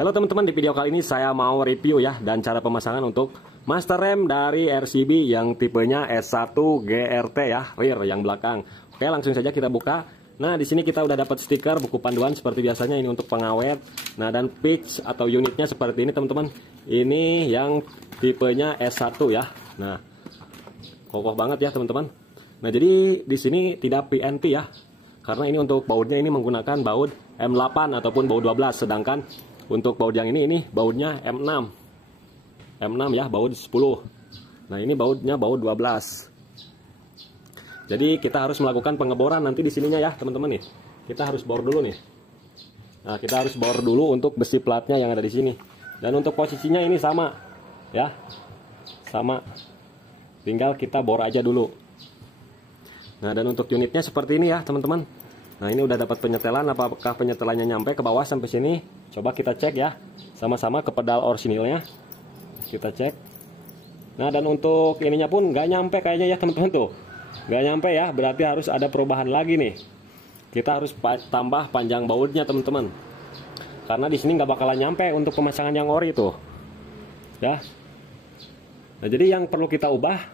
Halo teman-teman, di video kali ini saya mau review ya dan cara pemasangan untuk master rem dari RCB yang tipenya S1 GRT ya, rear yang belakang. Oke, langsung saja kita buka. Nah, di sini kita udah dapat stiker, buku panduan seperti biasanya, ini untuk pengawet. Nah, dan pitch atau unitnya seperti ini teman-teman. Ini yang tipenya S1 ya. Nah, kokoh banget ya teman-teman. Nah, jadi di sini tidak PNP ya. Karena ini untuk bautnya ini menggunakan baut M8 ataupun baut 12, sedangkan untuk baut yang ini bautnya M6. M6 ya, baut 10. Nah, ini bautnya baut 12. Jadi kita harus melakukan pengeboran nanti di sininya ya, teman-teman nih. Kita harus bor dulu nih. Nah, kita harus bor dulu untuk besi platnya yang ada di sini. Dan untuk posisinya ini sama ya. Sama. Tinggal kita bor aja dulu. Nah, dan untuk unitnya seperti ini ya, teman-teman. Nah, ini udah dapat penyetelan, apakah penyetelannya nyampe ke bawah sampai sini? Coba kita cek ya, sama-sama ke pedal orsinilnya. Kita cek. Nah, dan untuk ininya pun nggak nyampe kayaknya ya teman-teman tuh. Nggak nyampe ya, berarti harus ada perubahan lagi nih. Kita harus tambah panjang bautnya teman-teman. Karena di sini nggak bakalan nyampe untuk pemasangan yang ori tuh. Ya. Nah, jadi yang perlu kita ubah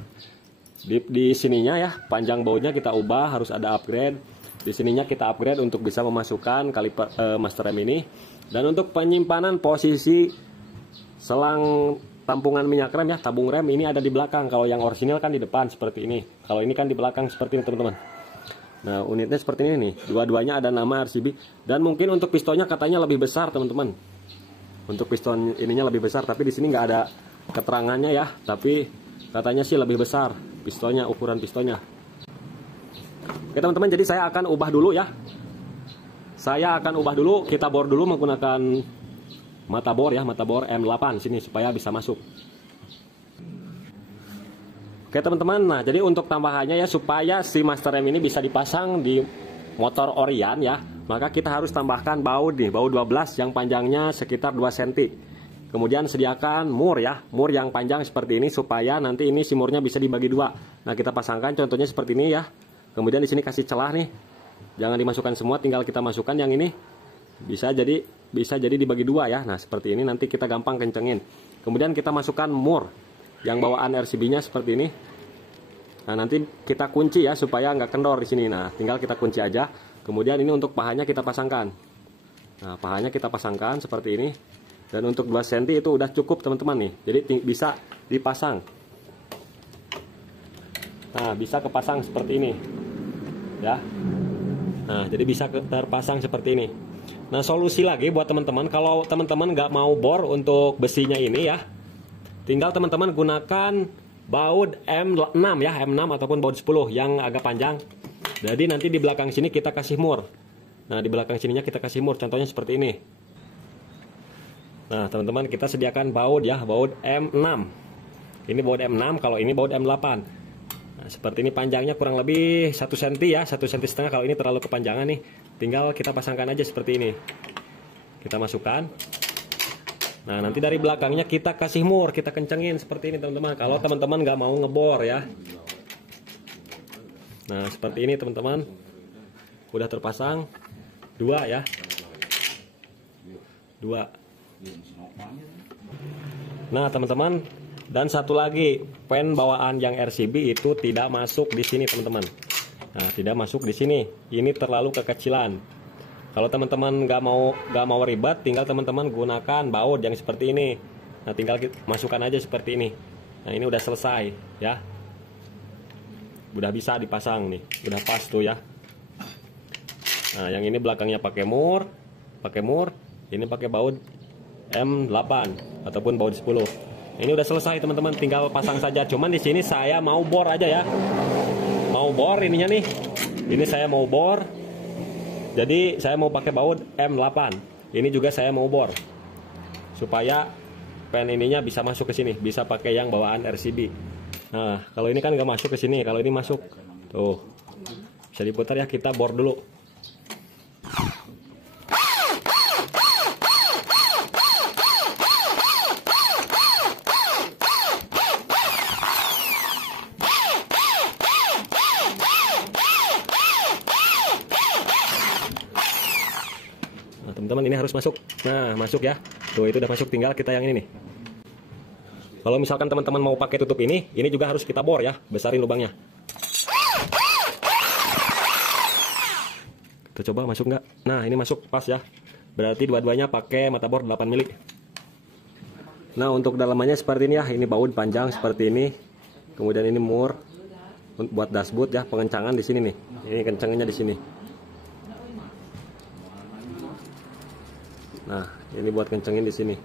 di sininya ya, panjang bautnya kita ubah, harus ada upgrade. Di sininya kita upgrade untuk bisa memasukkan kaliper master rem ini. Dan untuk penyimpanan posisi selang tampungan minyak rem ya, tabung rem ini ada di belakang. Kalau yang orisinil kan di depan seperti ini. Kalau ini kan di belakang seperti ini teman-teman. Nah, unitnya seperti ini nih. Dua-duanya ada nama RCB. Dan mungkin untuk pistonnya katanya lebih besar teman-teman. Untuk piston ininya lebih besar, tapi di sini nggak ada keterangannya ya. Tapi katanya sih lebih besar pistonnya, ukuran pistonnya. Oke teman-teman, jadi saya akan ubah dulu ya. Saya akan ubah dulu, kita bor dulu menggunakan mata bor ya, mata bor M8 sini supaya bisa masuk. Oke teman-teman, nah jadi untuk tambahannya ya, supaya si master rem ini bisa dipasang di motor Orion ya, maka kita harus tambahkan baut nih, baut 12 yang panjangnya sekitar 2 cm. Kemudian sediakan mur ya, mur yang panjang seperti ini supaya nanti ini si murnya bisa dibagi dua. Nah, kita pasangkan contohnya seperti ini ya. Kemudian di sini kasih celah nih. Jangan dimasukkan semua, tinggal kita masukkan yang ini. Bisa jadi dibagi dua ya. Nah, seperti ini nanti kita gampang kencengin. Kemudian kita masukkan mur yang bawaan RCB-nya seperti ini. Nah, nanti kita kunci ya supaya nggak kendor di sini. Nah, tinggal kita kunci aja. Kemudian ini untuk pahanya kita pasangkan. Nah, pahanya kita pasangkan seperti ini. Dan untuk 2 cm itu udah cukup teman-teman nih. Jadi bisa dipasang. Nah, bisa kepasang seperti ini. Ya. Nah, jadi bisa terpasang seperti ini. Nah, solusi lagi buat teman-teman, kalau teman-teman nggak mau bor untuk besinya ini ya, tinggal teman-teman gunakan baut M6 ya, M6 ataupun baut 10 yang agak panjang. Jadi nanti di belakang sini kita kasih mur. Nah, di belakang sininya kita kasih mur, contohnya seperti ini. Nah, teman-teman, kita sediakan baut ya, baut M6. Ini baut M6, kalau ini baut M8. Nah, seperti ini panjangnya kurang lebih 1 cm ya, 1,5 cm. Kalau ini terlalu kepanjangan nih, tinggal kita pasangkan aja seperti ini. Kita masukkan. Nah, nanti dari belakangnya kita kasih mur, kita kencengin seperti ini teman-teman. Kalau teman-teman nggak mau ngebor ya. Nah, seperti ini teman-teman. Udah terpasang 2 ya. 2. Nah, teman-teman, dan satu lagi, pen bawaan yang RCB itu tidak masuk di sini teman-teman. Nah, tidak masuk di sini. Ini terlalu kekecilan. Kalau teman-teman nggak mau ribet, tinggal teman-teman gunakan baut yang seperti ini. Nah, tinggal masukkan aja seperti ini. Nah, ini udah selesai ya. Udah bisa dipasang nih, udah pas tuh ya. Nah, yang ini belakangnya pakai mur. Ini pakai baut M8 ataupun baut 10. Ini udah selesai teman-teman, tinggal pasang saja. Cuman di sini saya mau bor aja ya. Mau bor ininya nih. Ini saya mau bor. Jadi saya mau pakai baut M8. Ini juga saya mau bor. Supaya pen ininya bisa masuk ke sini, bisa pakai yang bawaan RCB. Nah, kalau ini kan nggak masuk ke sini, kalau ini masuk. Tuh. Bisa diputar ya, kita bor dulu. teman-teman, ini harus masuk. Nah, masuk ya. Tuh, itu udah masuk, tinggal kita yang ini nih. Kalau misalkan teman-teman mau pakai tutup ini juga harus kita bor ya, besarin lubangnya. Kita coba masuk nggak? Nah, ini masuk pas ya. Berarti dua-duanya pakai mata bor 8 mili. Nah, untuk dalamannya seperti ini ya. Ini baut panjang seperti ini. Kemudian ini mur buat dashboard ya, pengencangan di sini nih. Ini kencangnya di sini. Nah, ini buat kencengin di sini.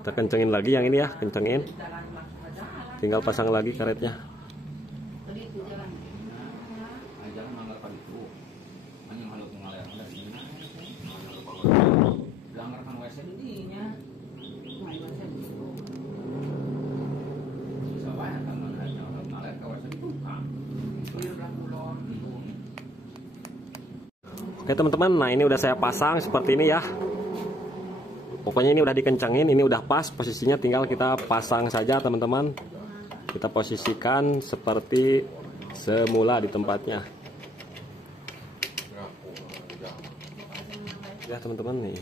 Kita kencengin lagi yang ini ya, kencengin. Tinggal pasang lagi karetnya. Oke teman-teman, nah ini udah saya pasang seperti ini ya. Pokoknya ini udah dikencangin, ini udah pas posisinya, tinggal kita pasang saja teman-teman. Kita posisikan seperti semula di tempatnya. Ya teman-teman nih.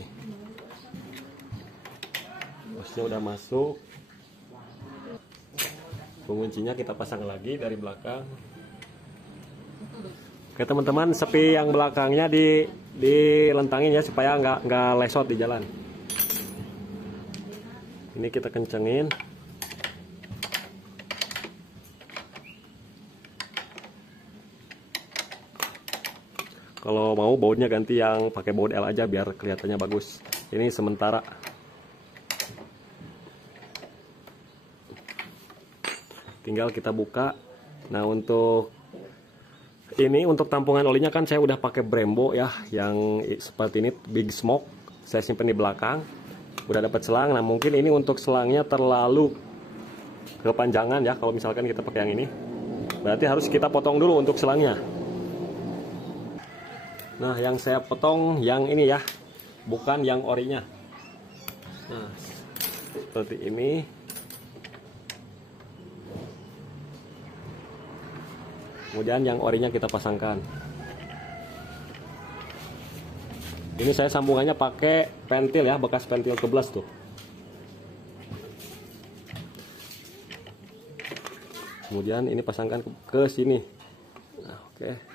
Posisinya udah masuk. Penguncinya kita pasang lagi dari belakang. Oke teman-teman, sepi yang belakangnya dilentangin ya supaya nggak lesot di jalan. Ini kita kencengin. Kalau mau bautnya ganti yang pakai baut L aja biar kelihatannya bagus. Ini sementara. Tinggal kita buka. Nah, untuk tampungan olinya kan saya udah pakai Brembo ya, yang seperti ini Big Smoke. Saya simpen di belakang. Udah dapat selang. Nah, mungkin ini untuk selangnya terlalu kepanjangan ya. Kalau misalkan kita pakai yang ini, berarti harus kita potong dulu untuk selangnya. Nah, yang saya potong yang ini ya, bukan yang orinya. Nah, seperti ini. Kemudian yang orinya kita pasangkan. Ini saya sambungannya pakai pentil ya, bekas pentil keblas tuh. Kemudian ini pasangkan ke sini. Nah, oke.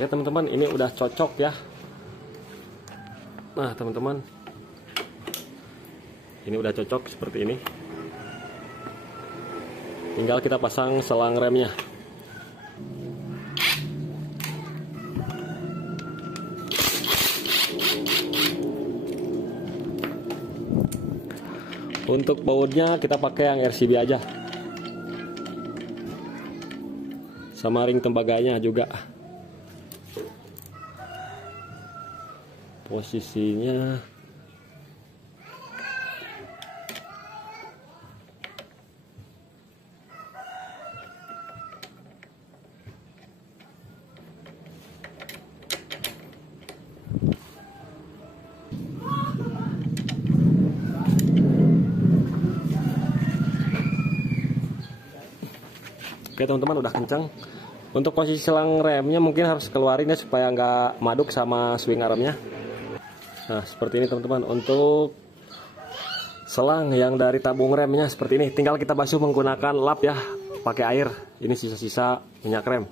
Oke teman-teman, ini udah cocok ya. Nah teman-teman, ini udah cocok seperti ini. Tinggal kita pasang selang remnya. Untuk bautnya kita pakai yang RCB aja. Sama ring tembaganya juga. Posisinya oke teman-teman, udah kencang. Untuk posisi selang remnya mungkin harus keluarin ya supaya nggak maduk sama swing armnya. Nah seperti ini teman-teman. Untuk selang yang dari tabung remnya seperti ini, tinggal kita basuh menggunakan lap ya, pakai air. Ini sisa-sisa minyak rem.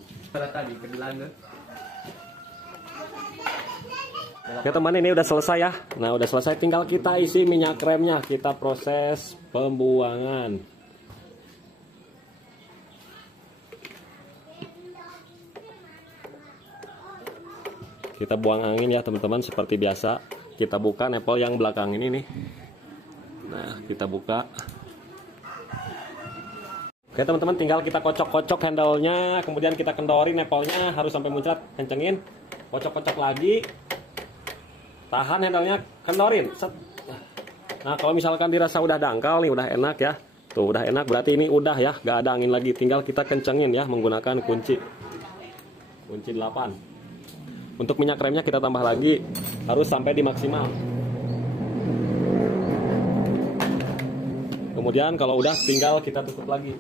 Oke teman, ini udah selesai ya. Nah udah selesai, tinggal kita isi minyak remnya, kita proses pembuangan. Kita buang angin ya teman-teman, seperti biasa. Kita buka nepel yang belakang ini nih. Nah, kita buka. Oke teman-teman, tinggal kita kocok-kocok handle-nya, kemudian kita kendorin nepelnya, harus sampai muncrat, kencengin. Kocok-kocok lagi. Tahan handle-nya, kendorin. Set. Nah, kalau misalkan dirasa udah dangkal nih, udah enak ya. Tuh, udah enak, berarti ini udah ya, gak ada angin lagi. Tinggal kita kencengin ya menggunakan kunci. kunci 8. Untuk minyak remnya kita tambah lagi, harus sampai di maksimal. Kemudian kalau udah tinggal kita tutup lagi.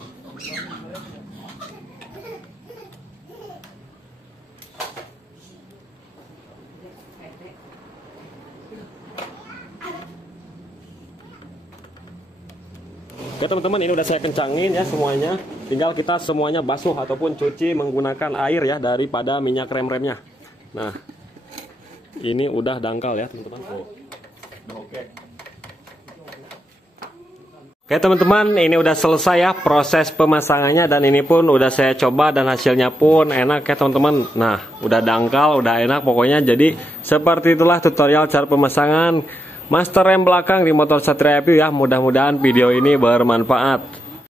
Oke teman-teman, ini udah saya kencangin ya semuanya. Tinggal kita semuanya basuh ataupun cuci menggunakan air ya daripada minyak rem-remnya. Nah, ini udah dangkal ya teman-teman. Oke teman-teman, ini udah selesai ya proses pemasangannya, dan ini pun udah saya coba dan hasilnya pun enak ya teman-teman. Nah, udah dangkal, udah enak pokoknya. Jadi seperti itulah tutorial cara pemasangan master rem belakang di motor Satria Review ya. Mudah-mudahan video ini bermanfaat.